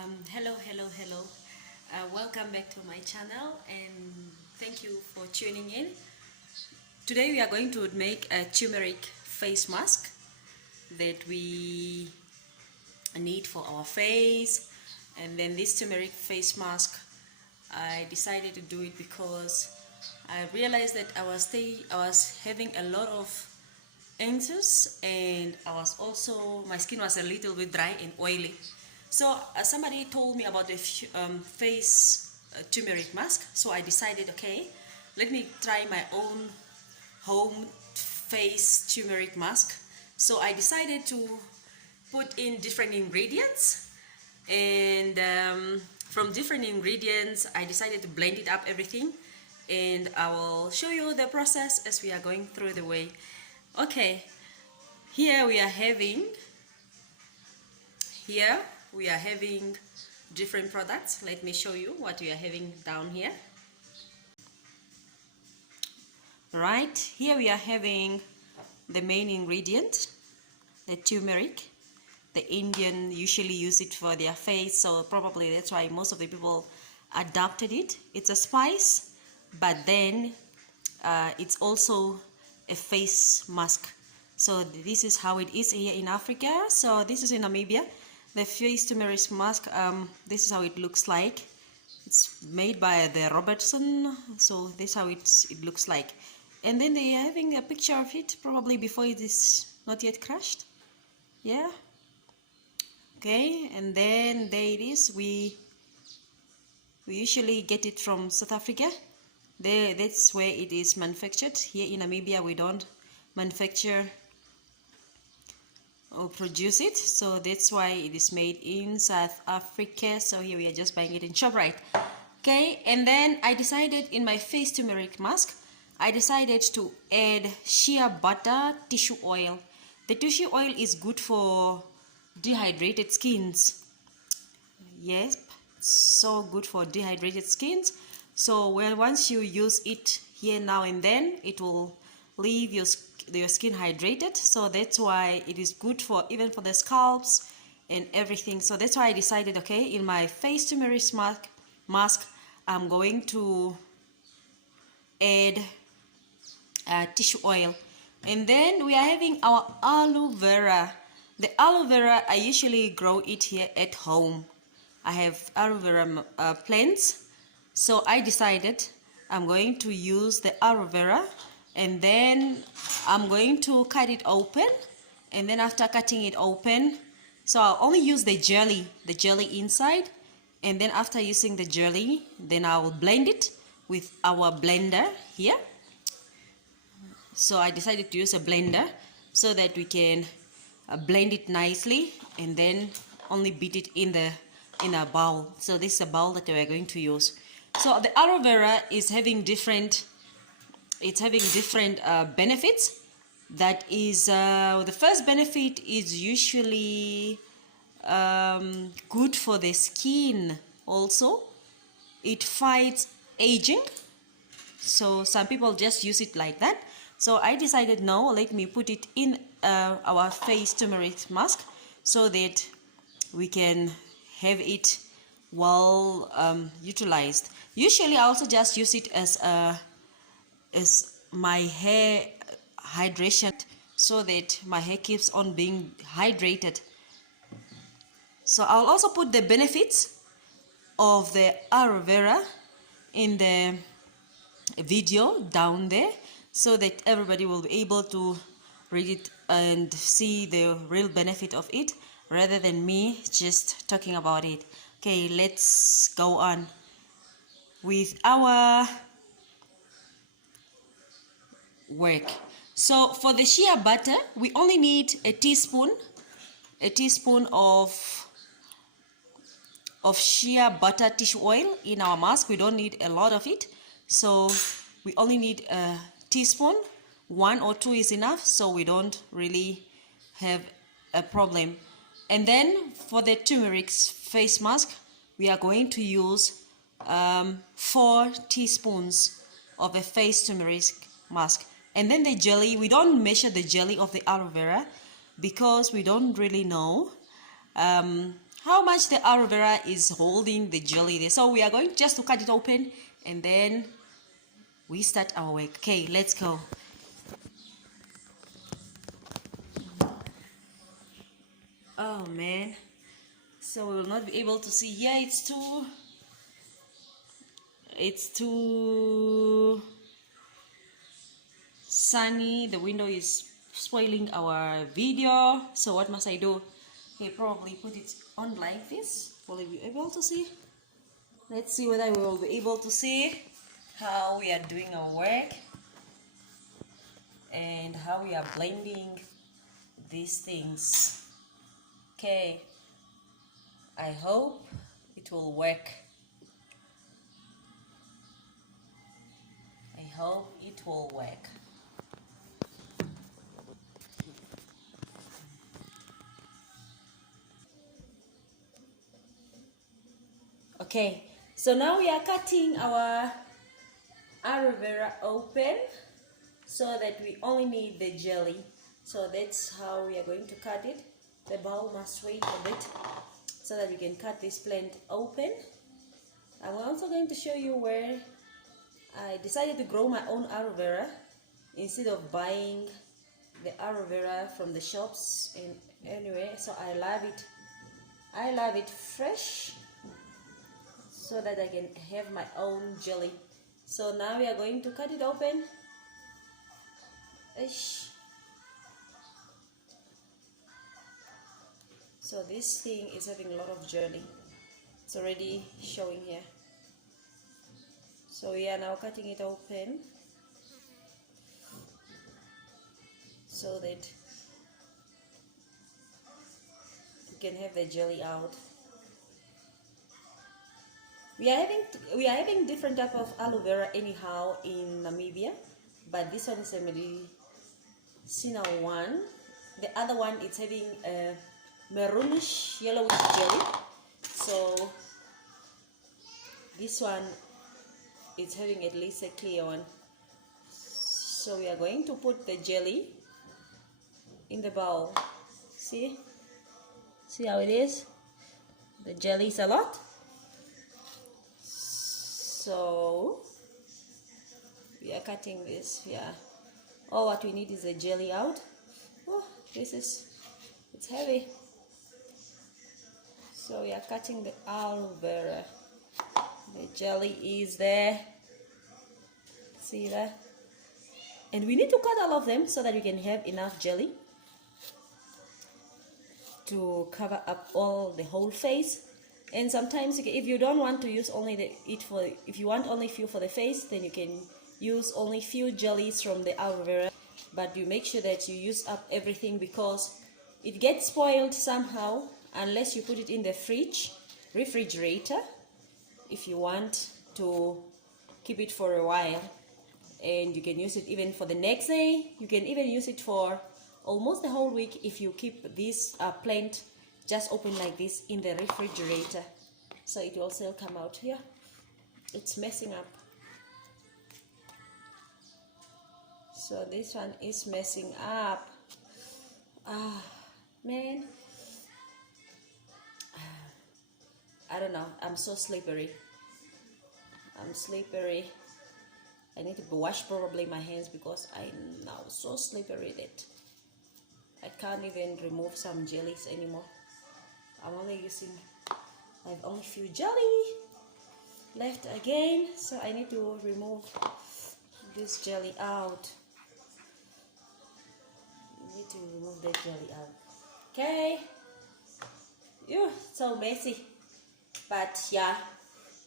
Hello. Welcome back to my channel and thank you for tuning in. Today we are going to make a turmeric face mask that we need for our face. And then this turmeric face mask, I decided to do it because I realized that I was having a lot of answers, and my skin was a little bit dry and oily. So somebody told me about the face turmeric mask, so I decided, okay, let me try my own home face turmeric mask. So I decided to put in different ingredients, and from different ingredients I decided to blend it up everything, and I will show you the process as we are going through the way. Okay, here we are having different products. Let me show you what we are having down here. Right, here we are having the main ingredient, the turmeric. The Indian usually use it for their face, so probably that's why most of the people adopted it. It's a spice, but then it's also a face mask. So this is how it is here in Africa. So this is in Namibia. The face turmeric mask, this is how it looks like. It's made by the Robertson, so this is how it looks like. And then they are having a picture of it, probably before it is not yet crushed. Yeah. Okay, and then there it is. We usually get it from South Africa. That's where it is manufactured. Here in Namibia we don't manufacture or produce it, so that's why it is made in South Africa. So here we are just buying it in ShopRite. Okay, and then I decided in my face turmeric mask, I decided to add shea butter tissue oil. The tissue oil is good for dehydrated skins. Yes, so good for dehydrated skins. So once you use it here now and then, it will leave your skin hydrated. So that's why it is good for even for the scalps and everything. So that's why I decided, okay, in my face turmeric mask I'm going to add tissue oil. And then we are having our aloe vera. The aloe vera, I usually grow it here at home. I have aloe vera plants, so I decided I'm going to use the aloe vera, and then I'm going to cut it open. And then after cutting it open, so I'll only use the jelly inside, and then after using the jelly, then I will blend it with our blender here. So I decided to use a blender so that we can blend it nicely, and then only beat it in a bowl. So this is a bowl that we are going to use. So the aloe vera is having different benefits. That is, the first benefit is usually good for the skin. Also, it fights aging. So some people just use it like that. So I decided, no, let me put it in our face turmeric mask so that we can have it well utilized. Usually I also just use it as my hair hydration, so that my hair keeps on being hydrated. So I'll also put the benefits of the aloe vera in the video down there, so that everybody will be able to read it and see the real benefit of it, rather than me just talking about it. Okay, let's go on with our work. So for the shea butter, we only need a teaspoon of shea butter tissue oil in our mask. We don't need a lot of it, so we only need a teaspoon. 1 or 2 is enough, so we don't really have a problem. And then for the turmeric face mask, we are going to use 4 teaspoons of a face turmeric mask. And then the jelly, we don't measure the jelly of the aloe vera because we don't really know how much the aloe vera is holding the jelly there. So we are going just to cut it open and then we start our work. Okay, let's go. Oh man, so we will not be able to see here. It's too sunny. The window is spoiling our video. So what must I do? Okay, probably put it on like this. Will we be able to see? Let's see whether we will be able to see how we are doing our work and how we are blending these things. Okay, I hope it will work. I hope it will work. Okay, so now we are cutting our aloe vera open so that we only need the jelly. So that's how we are going to cut it. The bowl must wait a bit so that we can cut this plant open. I'm also going to show you where I decided to grow my own aloe vera instead of buying the aloe vera from the shops. And anyway, so I love it fresh so that I can have my own jelly. So now we are going to cut it open. Ish. So this thing is having a lot of jelly. It's already showing here. So we are now cutting it open so that you can have the jelly out. We are having different type of aloe vera anyhow in Namibia, but this one is a medicinal one. The other one is having a maroonish yellowish jelly. So this one is having at least a clear one. So we are going to put the jelly in the bowl. See how it is? The jelly is a lot. So we are cutting this. Yeah. All what we need is the jelly out. Oh, it's heavy. So we are cutting the aloe vera. The jelly is there. See that? And we need to cut all of them so that we can have enough jelly to cover up the whole face. And sometimes if you don't want to use only if you want only few for the face, then you can use only few jellies from the aloe vera. But you make sure that you use up everything because it gets spoiled somehow unless you put it in the refrigerator if you want to keep it for a while. And you can use it even for the next day. You can even use it for almost the whole week if you keep this plant just open like this in the refrigerator. So it will still come out here. It's messing up. So this one is messing up. Man. I don't know. I'm so slippery. I'm slippery. I need to wash probably my hands because I'm now so slippery that I can't even remove some jellies anymore. I have only few jelly left again, so I need to remove this jelly out. Need to remove the jelly out. Okay. Ew, so messy. But yeah,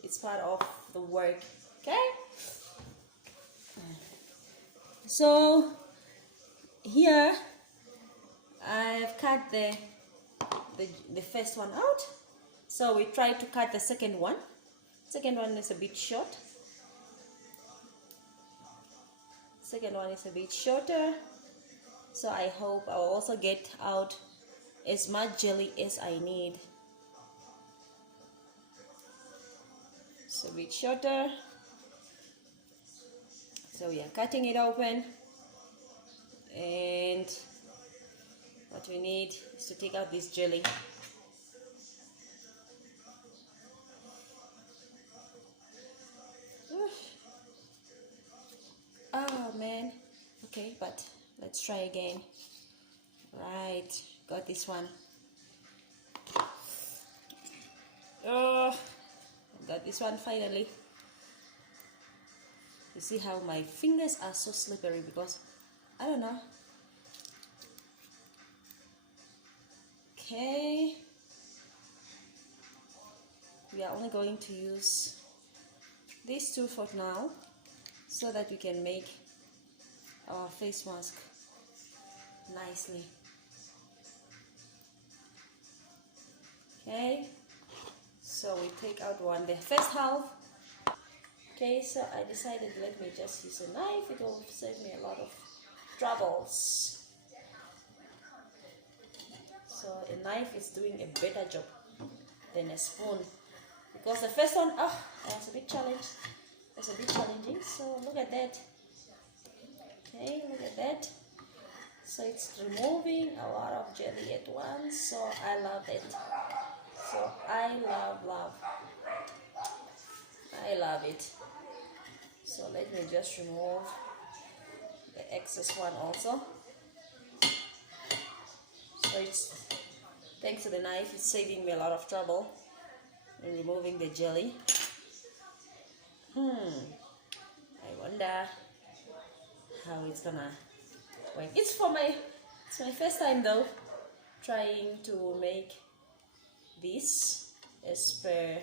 it's part of the work. Okay. So here I've cut the first one out. So we try to cut the second one. Second one is a bit short. Second one is a bit shorter. So I hope I will also get out as much jelly as I need. It's a bit shorter. So we are cutting it open, and what we need is to take out this jelly. Let's try again. Right, got this one. Oh, got this one finally. You see how my fingers are so slippery because I don't know. Okay, we are only going to use these two for now so that we can make our face mask nicely. Okay, so we take out one, the first half. Okay, so I decided let me just use a knife, it will save me a lot of troubles. So a knife is doing a better job than a spoon, because the first one, that was a bit challenging. So look at that. Okay, look at that. So it's removing a lot of jelly at once, so I love it. So I love it. So let me just remove the excess one also. So it's, thanks to the knife, it's saving me a lot of trouble in removing the jelly. I wonder how it's gonna work. It's my first time though trying to make this as per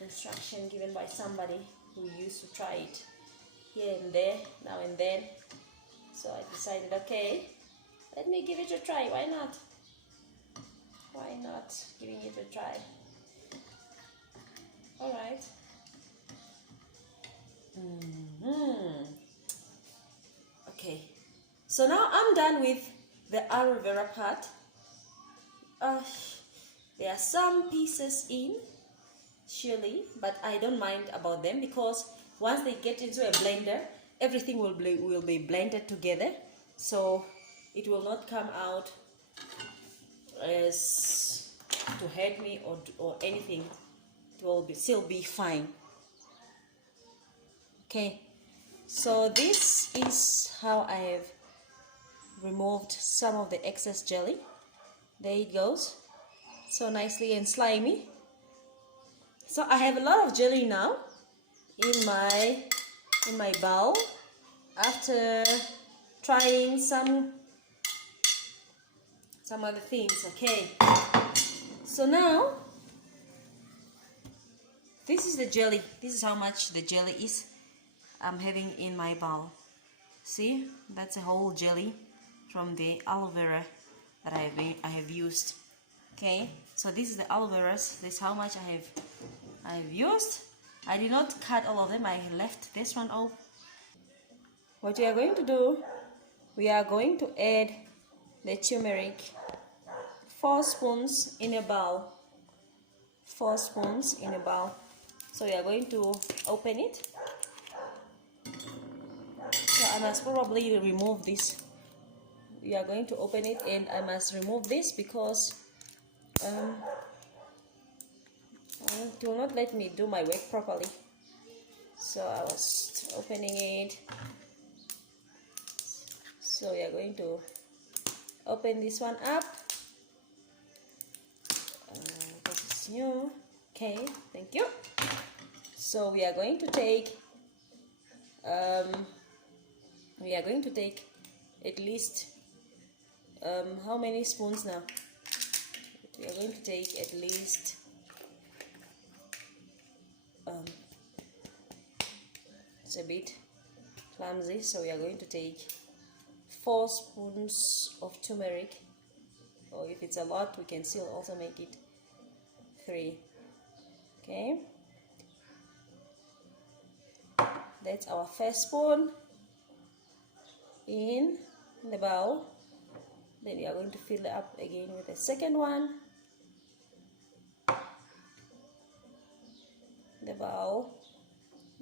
instruction given by somebody who used to try it here and there, now and then. So I decided, okay, let me give it a try. Why not? Why not giving it a try? All right. Okay, so now I'm done with the aloe vera part. There are some pieces in surely, but I don't mind about them because once they get into a blender, everything will be blended together, so it will not come out as to hurt me or anything. It will still be fine. Okay, so this is how I have removed some of the excess jelly. There it goes, so nicely and slimy. So I have a lot of jelly now in my bowl after trying some other things. Okay, so now this is the jelly. This is how much the jelly is I'm having in my bowl. See, that's a whole jelly from the aloe vera that I have used. Okay, so this is the aloe veras. This is how much I have used. I did not cut all of them. I left this one off. What we are going to do, we are going to add the turmeric, 4 spoons in a bowl. 4 spoons in a bowl. So we are going to open it. So I must probably remove this. We are going to open it and I must remove this because it will not let me do my work properly. So I was opening it. So we are going to open this one up. This is new. Okay, thank you. So we are going to take at least how many spoons now? We are going to take at least it's a bit clumsy, so we are going to take 4 spoons of turmeric, or if it's a lot we can still also make it 3. Okay, that's our first spoon in the bowl. Then we are going to fill it up again with the second one, the bowl.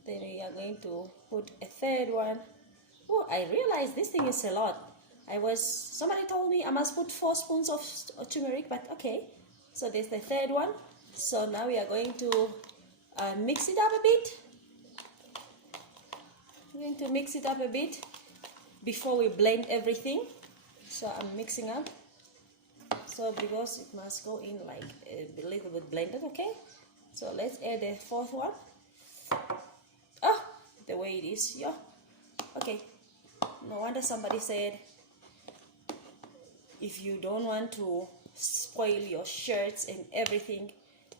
Then we are going to put a third one. Oh, I realized this thing is a lot. Somebody told me I must put 4 spoons of turmeric, but okay. So there's the third one. So now we are going to mix it up a bit. We're going to mix it up a bit before we blend everything. So I'm mixing up. So because it must go in like a little bit blended, okay? So let's add the fourth one. Oh, the way it is, yeah. Okay. No wonder somebody said if you don't want to spoil your shirts and everything,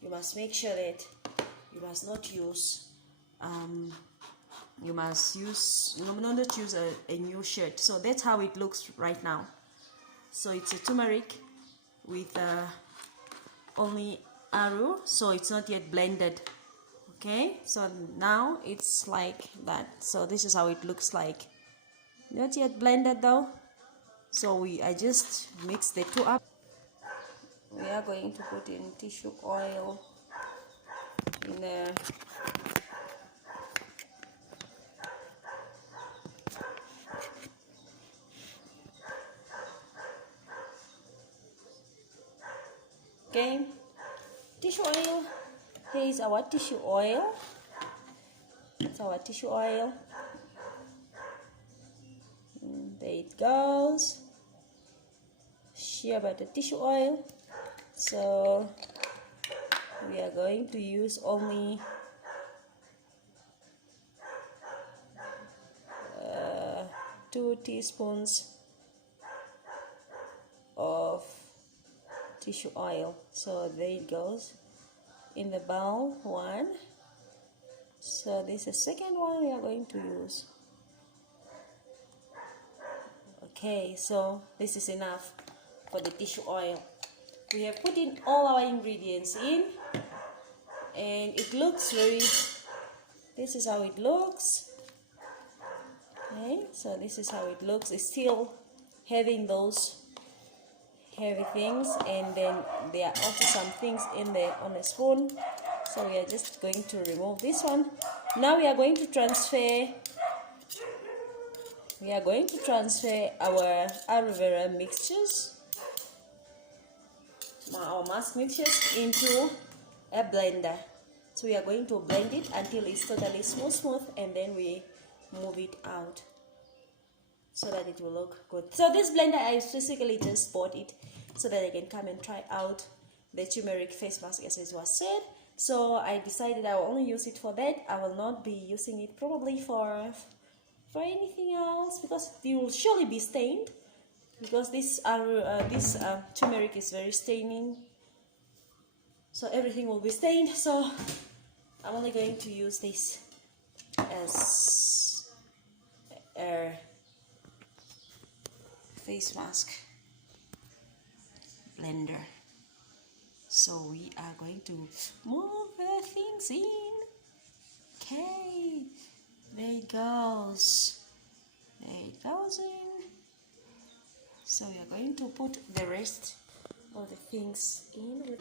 you must make sure that you must not use not use a new shirt. So that's how it looks right now. So it's a turmeric with only Aloe, so it's not yet blended. Okay, so now it's like that. So this is how it looks like. Not yet blended though. So I just mix the two up. We are going to put in tissue oil in there. Okay, tissue oil. Here is our tissue oil. It's our tissue oil. There it goes. Shea butter tissue oil. So we are going to use only 2 teaspoons of tissue oil. So there it goes in the bowl. 1. So this is the second one we are going to use. Okay, so this is enough for the tissue oil. We have put in all our ingredients in, and it looks very, this is how it looks. Okay, so this is how it looks. It's still having those heavy things, and then there are also some things in there on a spoon. So we are just going to remove this one. Now we are going to transfer our aloe vera mixtures, our mask mixtures, into a blender. So we are going to blend it until it's totally smooth, and then we move it out so that it will look good. So this blender, I basically just bought it so that I can come and try out the turmeric face mask as it was said. So I decided I will only use it for that. I will not be using it probably for anything else, because it will surely be stained, because this turmeric is very staining, so everything will be stained. So I'm only going to use this as a face mask blender. So we are going to move the things in. Okay, there it goes. There it goes in. So we are going to put the rest of the things in.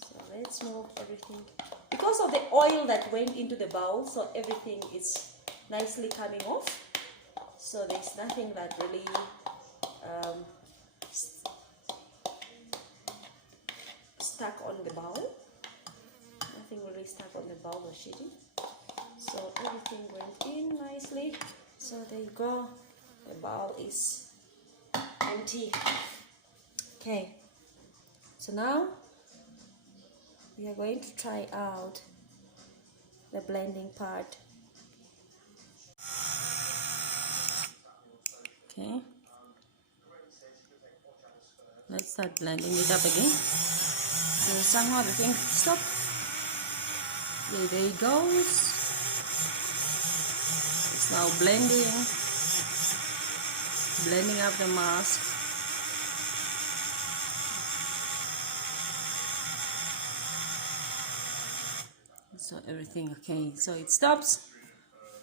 So let's move everything. Because of the oil that went into the bowl, so everything is nicely coming off. So there's nothing that really stuck on the bowl. Nothing really stuck on the bowl or sheeting. So everything went in nicely. So there you go. The bowl is empty. Okay. So now we are going to try out the blending part. Okay. Let's start blending it up again. So somehow the thing stopped. There it goes. It's now blending up the mask. So everything okay. So it stops.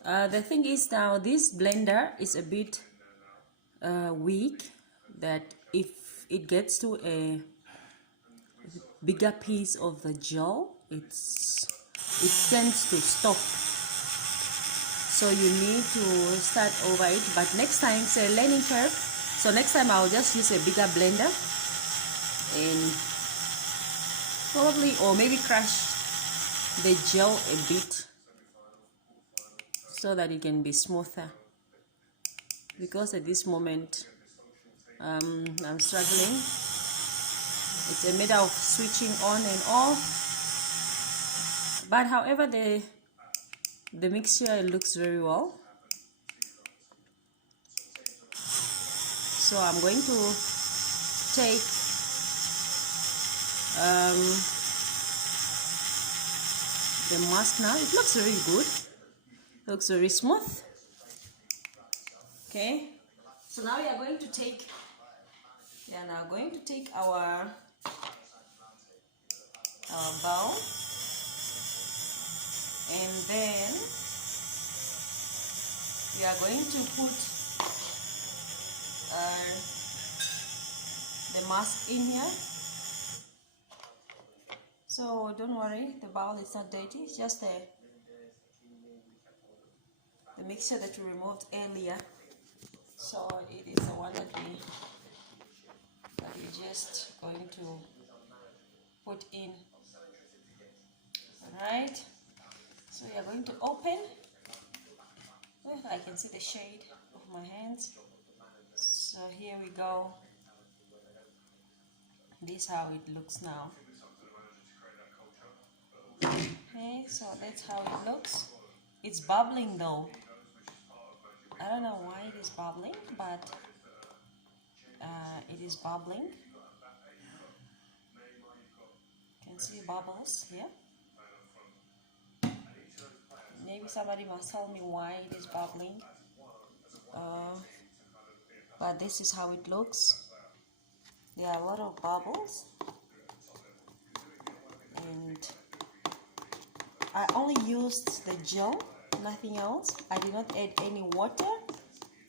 The thing is, now this blender is a bit weak, that if it gets to a bigger piece of the gel, it tends to stop. So you need to start over it. But next time, it's a learning curve. So next time I'll just use a bigger blender and probably, or maybe crush the gel a bit so that it can be smoother, because at this moment I'm struggling. It's a matter of switching on and off, but however the mixture looks very well. So I'm going to take the mask now. It looks very good, looks very smooth. Okay, so now we are going to take our bowl, and then we are going to put the mask in here. So don't worry, the bowl is not dirty, it's just the mixture that we removed earlier. So it is the one that we're just going to put in. Alright, so we are going to open. Oh, I can see the shade of my hands. So here we go. This is how it looks now. Okay, so that's how it looks. It's bubbling though. I don't know why it is bubbling, but it is bubbling. You can see bubbles here. Maybe somebody must tell me why it is bubbling. But this is how it looks. There are a lot of bubbles, and I only used the gel, nothing else. I did not add any water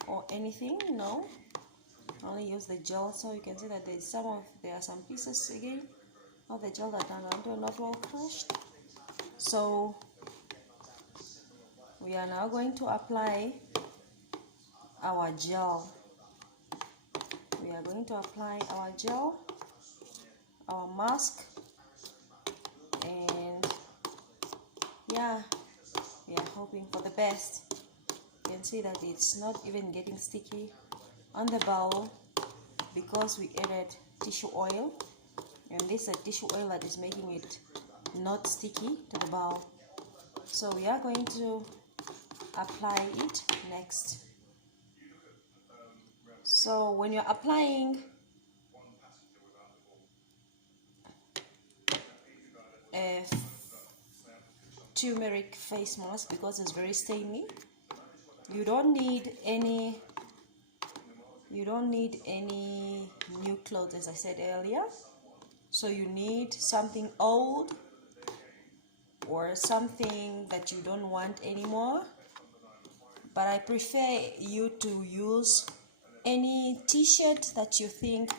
or anything, no. I only used the gel, so you can see that there are some pieces again of the gel that are not well crushed. So we are now going to apply our gel. We are going to apply our gel, our mask, and yeah, we are hoping for the best. You can see that it's not even getting sticky on the bowl because we added tissue oil, and this is a tissue oil that is making it not sticky to the bowl. So we are going to apply it next. So when you're applying a turmeric face mask, because it's very stainy, you don't need any new clothes, as I said earlier. So you need something old or something that you don't want anymore, but I prefer you to use any t-shirt that you think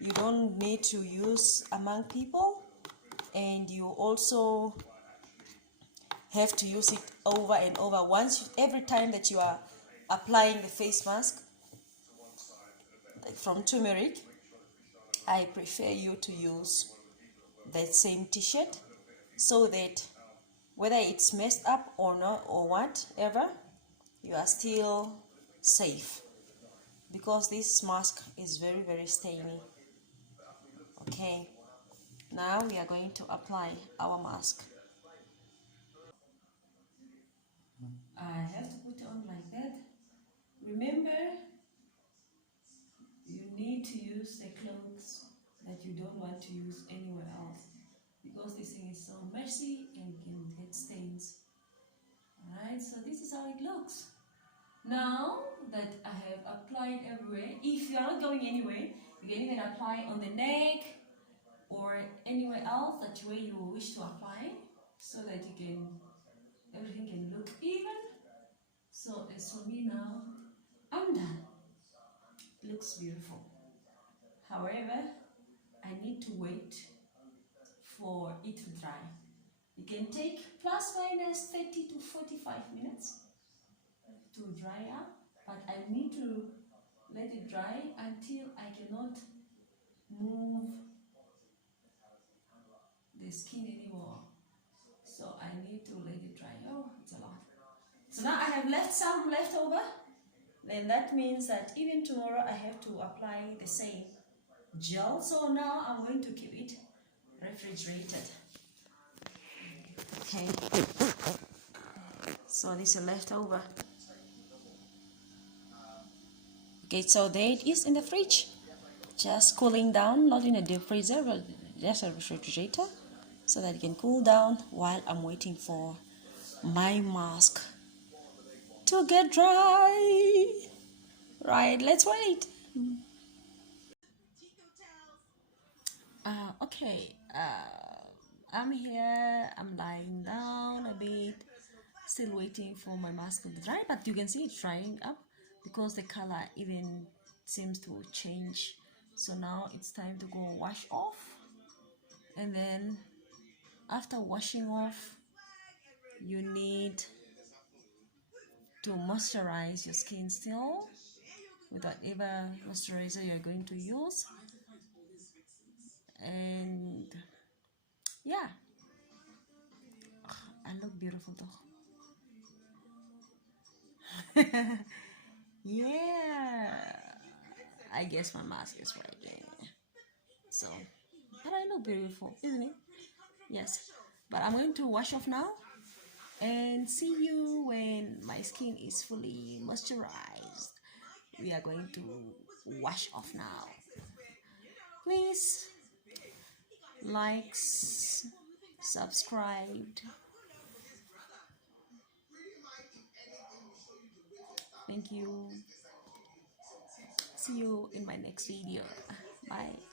you don't need to use among people, and you also have to use it over and over. Every time that you are applying the face mask from turmeric, I prefer you to use that same t-shirt, so that whether it's messed up or not or whatever, you are still safe, because this mask is very, very stainy. Okay, now we are going to apply our mask. I have to put it on like that. Remember, you need to use the clothes that you don't want to use anywhere else, because this thing is so messy and can get stains. Alright, so this is how it looks. Now that I have applied everywhere, if you are not going anywhere, you can even apply on the neck or anywhere else that way you wish to apply, so that everything can look even. So as for me now, I'm done. It looks beautiful. However, I need to wait for it to dry. It can take plus minus 30 to 45 minutes to dry up, but I need to let it dry until I cannot move the skin anymore. So I need to let it dry. Oh, it's a lot. So now I have left some left over. Then that means that even tomorrow I have to apply the same gel. So now I'm going to keep it refrigerated. Okay. So this is leftover. Okay, so there it is in the fridge. Just cooling down, not in a deep freezer, but just a refrigerator, so that it can cool down while I'm waiting for my mask to get dry. Right, let's wait. Okay, I'm here, I'm lying down a bit, still waiting for my mask to dry, but you can see it drying up because the color even seems to change. So now it's time to go wash off, and then after washing off, you need to moisturize your skin still with whatever moisturizer you're going to use. And yeah, I look beautiful though. Yeah, I guess my mask is working. So, but I look beautiful, isn't it? Yes. But I'm going to wash off now and see you when my skin is fully moisturized. We are going to wash off now. Please like, subscribe. Thank you. See you in my next video. Bye.